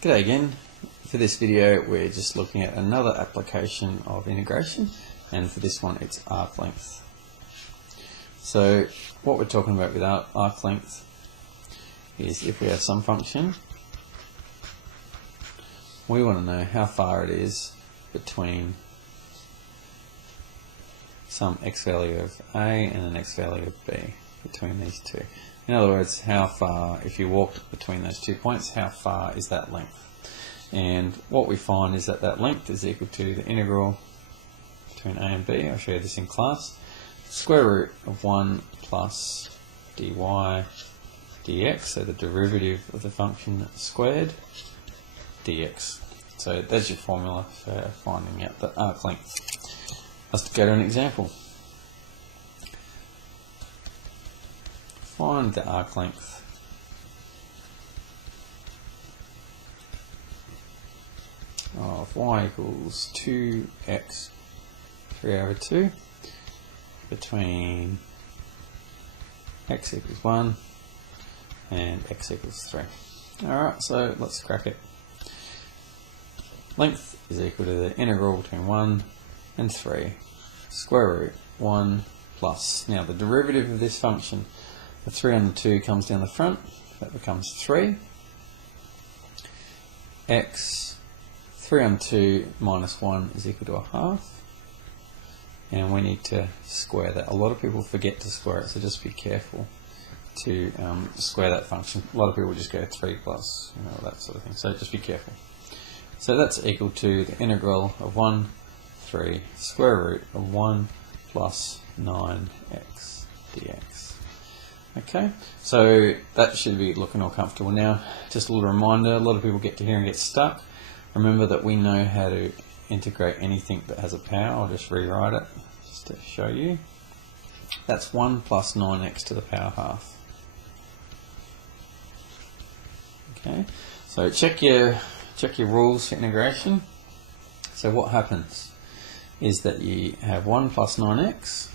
G'day again. For this video we're just looking at another application of integration, and for this one it's arc length. So what we're talking about with arc length is if we have some function, we want to know how far it is between some x value of a and an x value of b, between these two. In other words, how far, if you walked between those 2 points, how far is that length? And what we find is that that length is equal to the integral between a and b. I'll show you this in class. Square root of 1 plus dy dx, so the derivative of the function squared dx. So that's your formula for finding out the arc length. Let's go to an example. Find the arc length of y equals 2x 3 over 2 between x equals 1 and x equals 3. Alright, so let's crack it. Length is equal to the integral between 1 and 3, square root 1 plus, now the derivative of this function, the 3 on the 2 comes down the front, that becomes 3, x 3 on 2 minus 1 is equal to a half, and we need to square that. A lot of people forget to square it, so just be careful to square that function. A lot of people just go 3 plus, that sort of thing, so just be careful. So that's equal to the integral of 1, 3, square root of 1 plus 9x dx. Okay, so that should be looking all comfortable now. Just a little reminder, a lot of people get to here and get stuck. Remember that we know how to integrate anything that has a power. I'll just rewrite it just to show you. That's 1 plus 9x to the power half. Okay, so check your rules for integration. So what happens is that you have 1 plus 9x,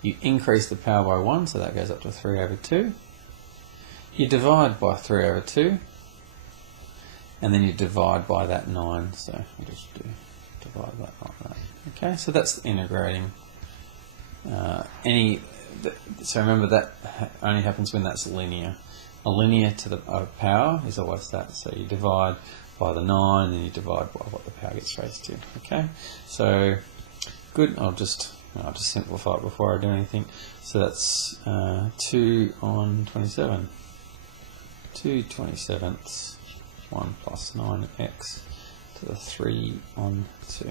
you increase the power by 1, so that goes up to 3 over 2. You divide by 3 over 2, and then you divide by that 9, so I'll just divide that like that. Okay, so that's integrating so remember that only happens when that's linear. A linear to the power is always that, so you divide by the 9, and you divide by what the power gets raised to. Okay, so good. I'll just simplify it before I do anything. So that's 2 on 27. 2 27ths, 1 plus 9x to the 3 on 2.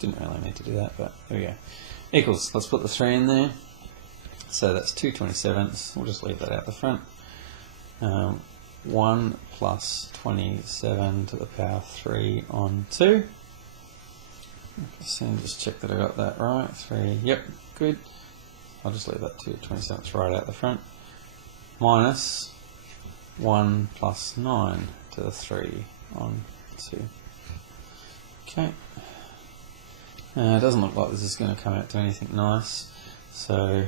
Didn't really need to do that, but there we go. Equals, let's put the 3 in there. So that's 2 27ths. We'll just leave that out the front. 1 plus 27 to the power 3 on 2. So just check that I got that right. 3, yep, good. I'll just leave that 2 27ths right out the front. Minus 1 plus 9 to the 3 on 2. Okay. It doesn't look like this is going to come out to anything nice. So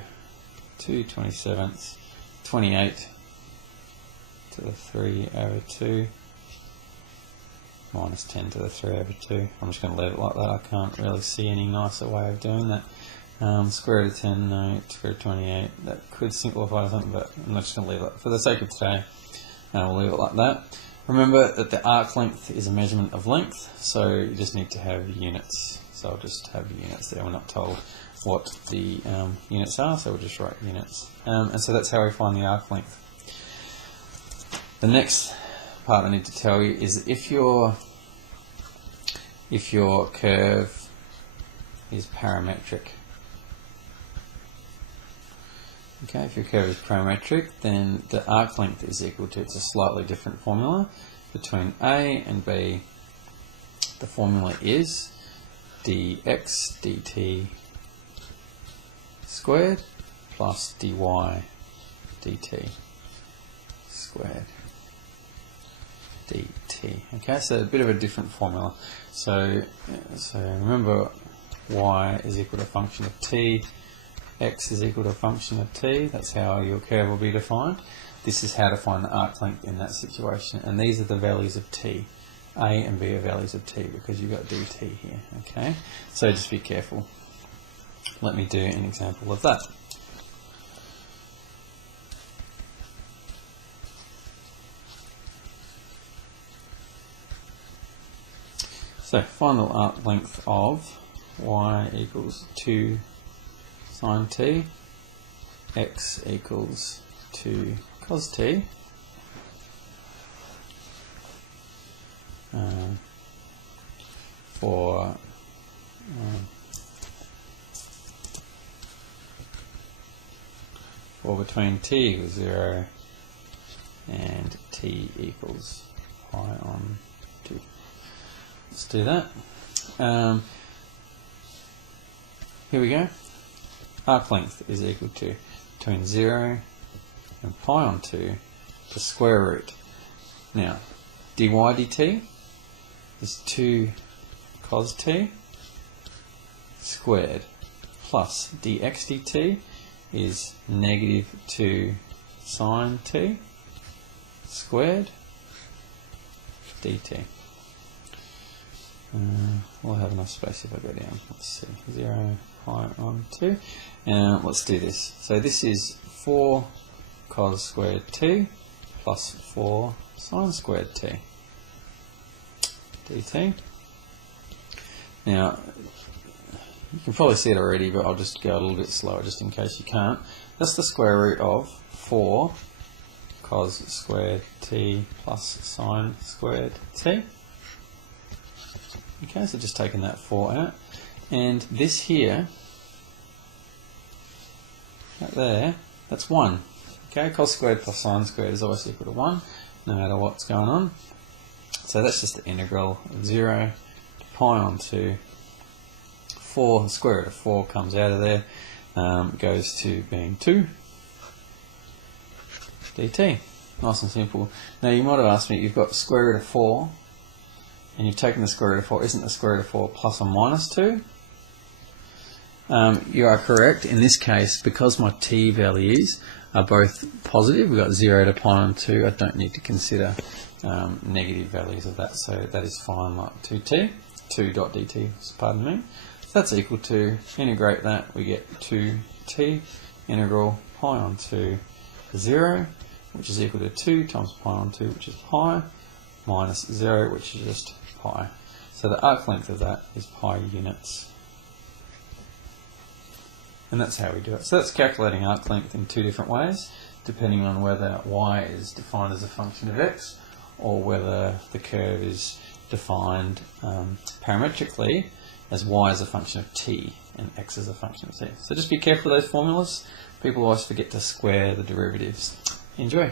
2 27ths, 28 to the 3 over 2. Minus 10 to the 3 over 2. I'm just going to leave it like that. I can't really see any nicer way of doing that. Square root of 10, no, square root of 28. That could simplify something, but I'm not just going to leave it. For the sake of today, we'll leave it like that. Remember that the arc length is a measurement of length, so you just need to have units. So I'll just have units there. We're not told what the units are, so we'll just write units. And so that's how we find the arc length. The next part I need to tell you is if your curve is parametric. Okay, if your curve is parametric, then the arc length is equal to, it's a slightly different formula between a and b. The formula is dx dt squared plus dy dt squared dt. Okay, so a bit of a different formula. So remember, y is equal to a function of t, x is equal to a function of t. That's how your curve will be defined. this is how to find the arc length in that situation. And these are the values of t. A and B are values of t because you've got dt here. Okay, so just be careful. Let me do an example of that. So final arc length of y equals 2 sine t, x equals 2 cos t, for between t equals 0 and t equals pi on 2. Let's do that. Here we go. Arc length is equal to between 0 and pi on 2, the square root. Now, dy dt is 2 cos t squared plus dx dt is negative 2 sine t squared dt. We'll have enough space if I go down. Let's see, 0 pi on 2. Now let's do this. So this is 4 cos squared t plus 4 sine squared t dt. Now you can probably see it already, but I'll just go a little bit slower just in case you can't. That's the square root of 4 cos squared t plus sine squared t. Okay, so just taking that 4 out. And this here, right there, that's 1. Okay, cos squared plus sine squared is always equal to 1, no matter what's going on. So that's just the integral of 0 to pi on 2. 4, the square root of 4 comes out of there, goes to being 2 dt. Nice and simple. Now you might have asked me, you've got square root of 4, and you've taken the square root of 4, isn't the square root of 4 plus or minus 2? You are correct. In this case, because my t values are both positive, we've got 0 to pi on 2, I don't need to consider negative values of that, so that is fine, like 2t, 2.dt, pardon me. So that's equal to, integrate that, we get 2t integral pi on 2 to 0, which is equal to 2 times pi on 2, which is pi, minus 0, which is just pi. So the arc length of that is pi units. And that's how we do it. So that's calculating arc length in 2 different ways, depending on whether y is defined as a function of x, or whether the curve is defined parametrically as y as a function of t and x as a function of t. So just be careful of those formulas. People always forget to square the derivatives. Enjoy.